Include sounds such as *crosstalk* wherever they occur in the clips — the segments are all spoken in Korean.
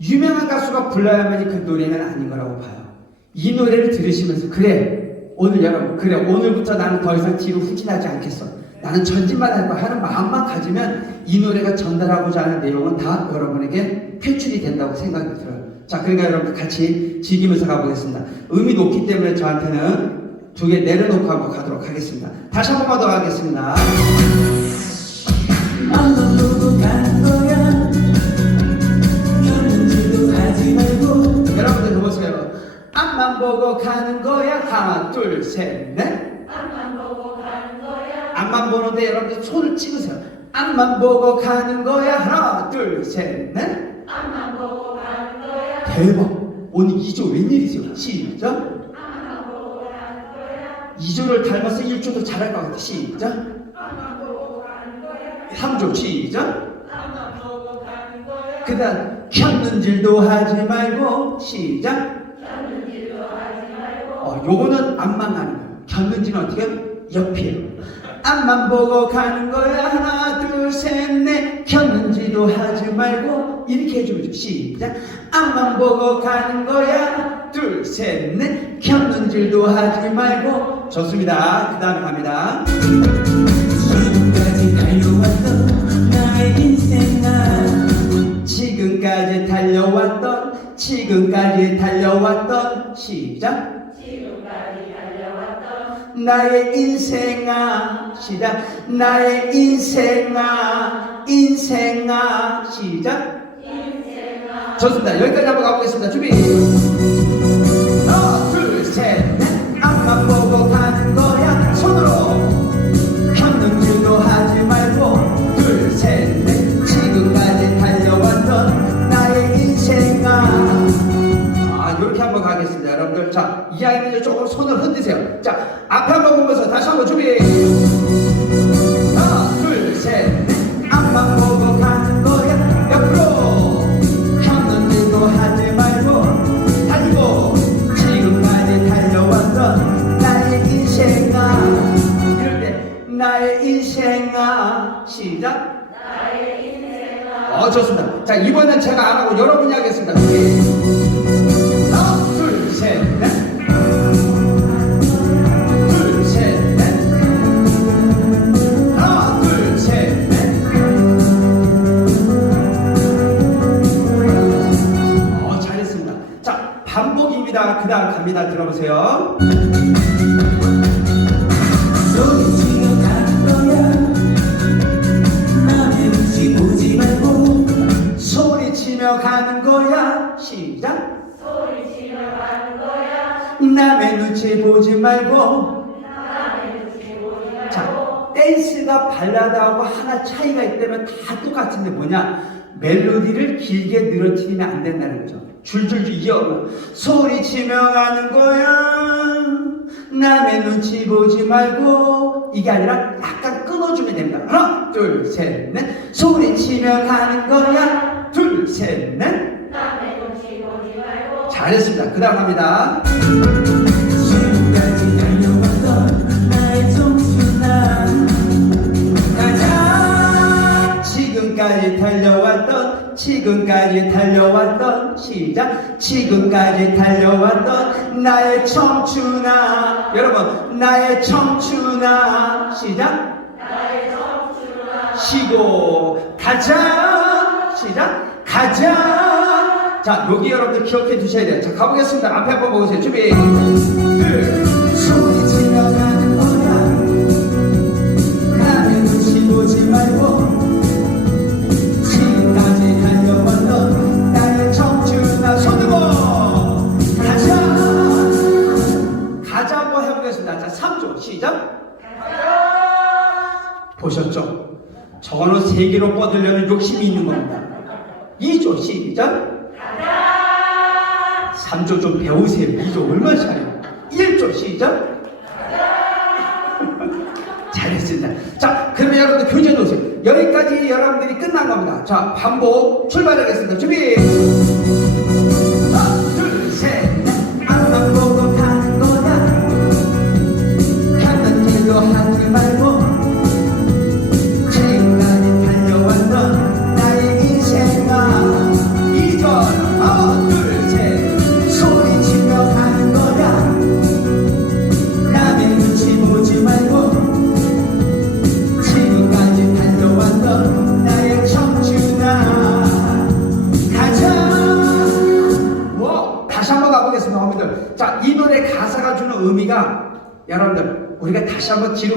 유명한 가수가 불러야만이 그 노래는 아닌 거라고 봐요. 이 노래를 들으시면서 그래 오늘 여러분 그래 오늘부터 나는 더 이상 뒤로 후진하지 않겠어. 나는 전진만 할 거야 하는 마음만 가지면 이 노래가 전달하고자 하는 내용은 다 여러분에게 표출이 된다고 생각이 들어요. 자, 그러니까 여러분 같이 즐기면서 가보겠습니다. 음이 높기 때문에 저한테는 두 개 내려놓고 한번 가도록 하겠습니다. 다시 한 번만 더 하겠습니다. 보고 가는 거야. 하나, 둘, 셋, 넷. 앞만 보고 가는 거야 앞만 보는데 여러분들 손을 찍으세요. 앞만 보고 가는 거야. 하나, 둘, 셋, 넷. 앞만 보고 가는 거야 대박. 오늘 2조 웬일이세요? 시작. 앞만 보고 가는 거야 2조를 닮아서 1조도 잘할 것 같아. 시작. 앞만 보고 가는 거야 3조 시작. 앞만 보고 가는 거야 그 다음 켰는 질도 하지 말고 시작. 하지 말고 어, 요거는 앞만 가는 거예요. 겼는지는 어떻게 해요? 옆이에요. 앞만 보고 가는 거야. 하나, 둘, 셋, 넷. 겼는지도 하지 말고. 이렇게 해주면 돼. 시작. 앞만 보고 가는 거야. 둘, 셋, 넷. 겼는지도 하지 말고. 좋습니다. 그 다음 갑니다. 지금까지 달려왔던 나의 인생아 지금까지 달려왔던, 지금까지 달려왔던. 시작. 나의 인생아 시작. 나의 인생아 인생아 시작. 인생아. 좋습니다. 여기까지 한번 가보겠습니다. 준비 나의 인생아 시작 나의 인생아 어 좋습니다. 자 이번엔 제가 안 하고 여러분이 하겠습니다. 그 다음 갑니다. 들어보세요. 가는 거야. 시작. 소리치며 가는 거야 남의 눈치 보지 말고 남의 눈치 보지 말고 자, 댄스가 발라드하고 하나 차이가 있다면 다 똑같은데 뭐냐? 멜로디를 길게 늘어뜨리면 안 된다는 거죠. 줄줄줄 이어 소리치며 가는 거야. 남의 눈치 보지 말고 이게 아니라 약간 끊어주면 됩니다. 하나, 둘, 셋, 넷. 소리치며 가는 거야. 둘, 셋, 넷. 남의 눈치 보지 말고 잘했습니다. 그 다음 갑니다. 지금까지 달려왔던 지금까지 달려왔던 시작. 지금까지 달려왔던 나의 청춘아. 여러분 나의 청춘아. 시작. 나의 청춘아. 쉬고 가자. 시작. 가자. 자 여기 여러분들 기억해 두셔야 돼요. 자 가보겠습니다. 앞에 한번 보세요. 준비. 둘 좀 배우세요. 2조 얼마나 잘해요. 1조 시작. *laughs* 잘했습니다. 자, 그러면 여러분들 교재 놓으세요. 여기까지 여러분들이 끝난 겁니다. 자, 반복 출발하겠습니다. 준비.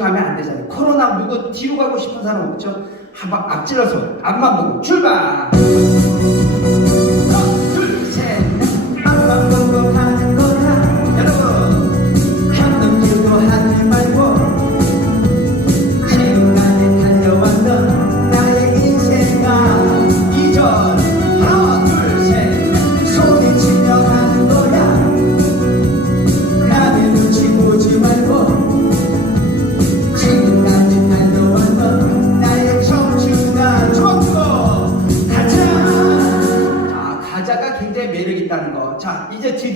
가면 안 되잖아요 코로나 누구 뒤로 가고 싶은 사람 없죠? 한번 앞질러서 앞만 보고 출발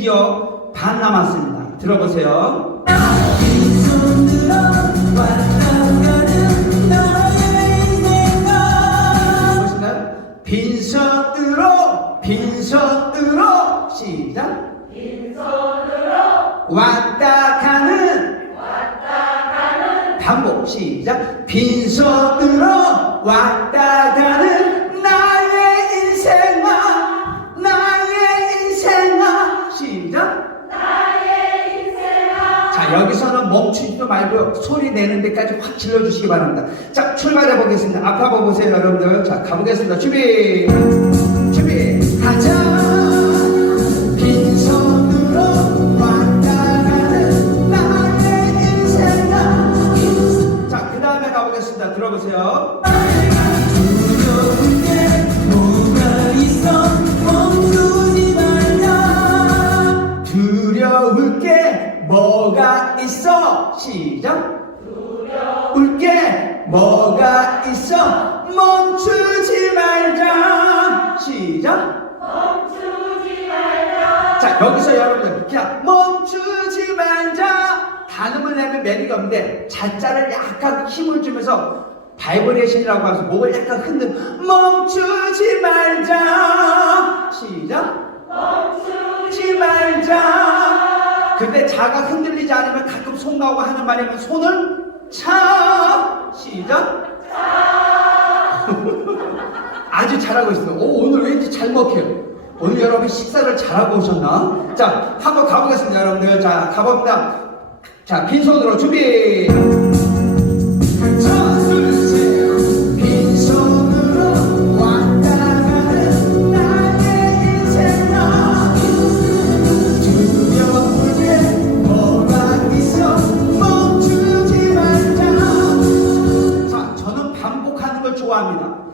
드디어 반 남았습니다. 들어보세요. 빈손으로 왔다 가는 인생아 보시나요? 빈손으로 빈손으로 시작 왔다 가는 반복 시작. 빈손으로 왔다 가는 멈추지도 말고 소리 내는 데까지 확 질러주시기 바랍니다. 자 출발해 보겠습니다. 앞에 보세요 여러분들. 자 가보겠습니다. 준비. 준비. 가자 자 여기서 여러분들 그냥 멈추지 말자. 단음을 내면 매력이 없는데 자자를 약간 힘을 주면서 바이브레이션이라고 해서 목을 약간 흔든 멈추지 말자. 시작. 멈추지 말자. 근데 자가 흔들리지 않으면 가끔 손 나오고 하는 말이면 손을 차. 시작. *laughs* 아주 잘하고 있어요. 오, 오늘 왠지 잘 먹혀요. 오늘 여러분 식사를 잘하고 오셨나? 자, 한번 가보겠습니다, 여러분들. 자, 가봅니다. 자, 빈손으로 준비. 자, 저는 반복하는 걸 좋아합니다.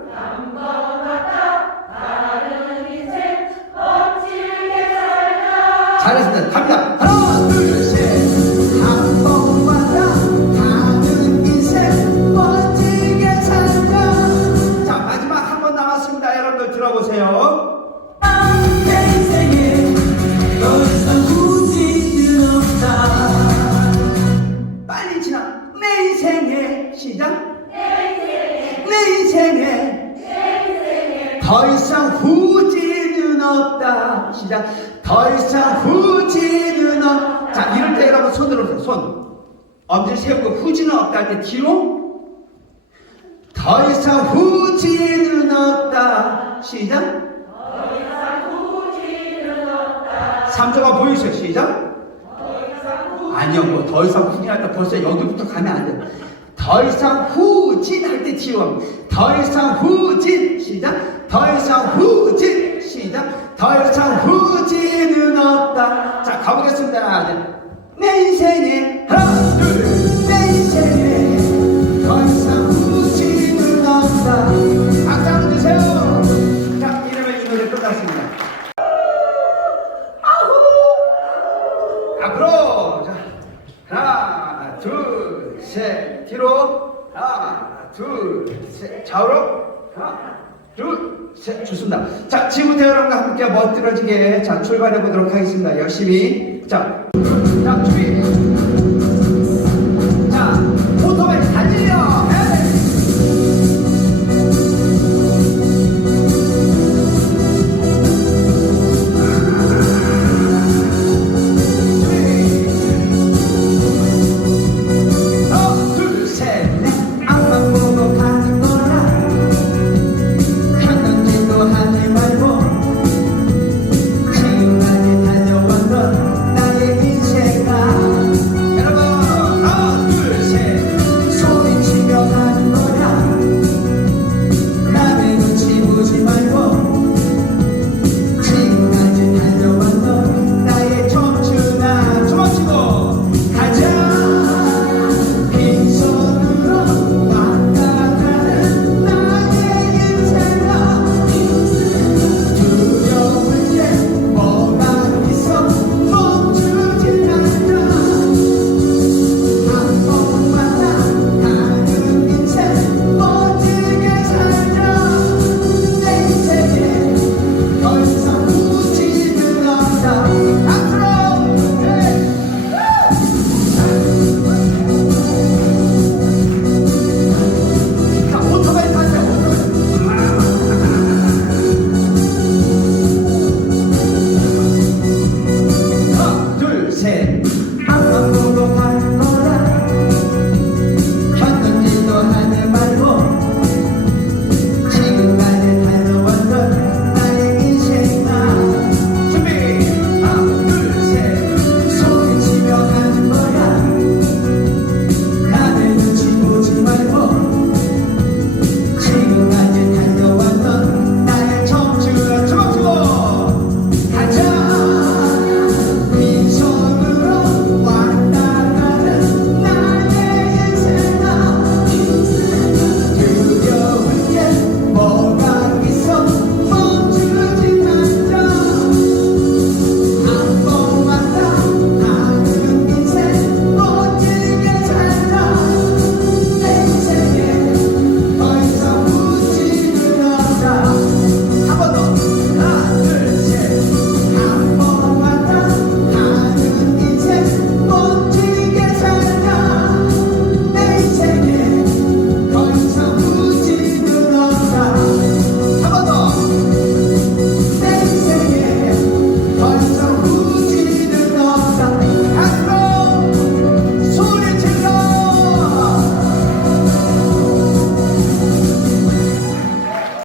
잘했습니다. 갑니다. 하나 둘 셋 한 번 왔다 가는 인생 멋지게 살자 자 마지막 한 번 남았습니다. 여러분들 들어보세요. 내 인생에 더 이상 후지는 없다 빨리 지나. 내 인생에 시작 더 이상 후지는 없다 시작 더 이상 후지는 없. 자 이럴 때 여러분 손 들어 보세요 손 엄지 세우고 후지는 없다 할 때 뒤로 더 이상 후지는 없다. 시작. 더 이상 후지는 없다 3조가 보이세요? 시작. 아니요, 뭐 더 이상 후진할 때 벌써 여기부터 가면 안 돼. 더 이상 후진 할때 뒤로 더 이상 후진 시작. 더 이상 후진 시작. 더 이상 후진은 없다. 자 가보겠습니다. 네. 내 인생에 하나 둘 내 인생에 더 이상 좌우로. 하나 둘셋. 좋습니다. 자 지금부터 여러분과 함께 멋들어지게 자 출발해 보도록 하겠습니다. 열심히. 준비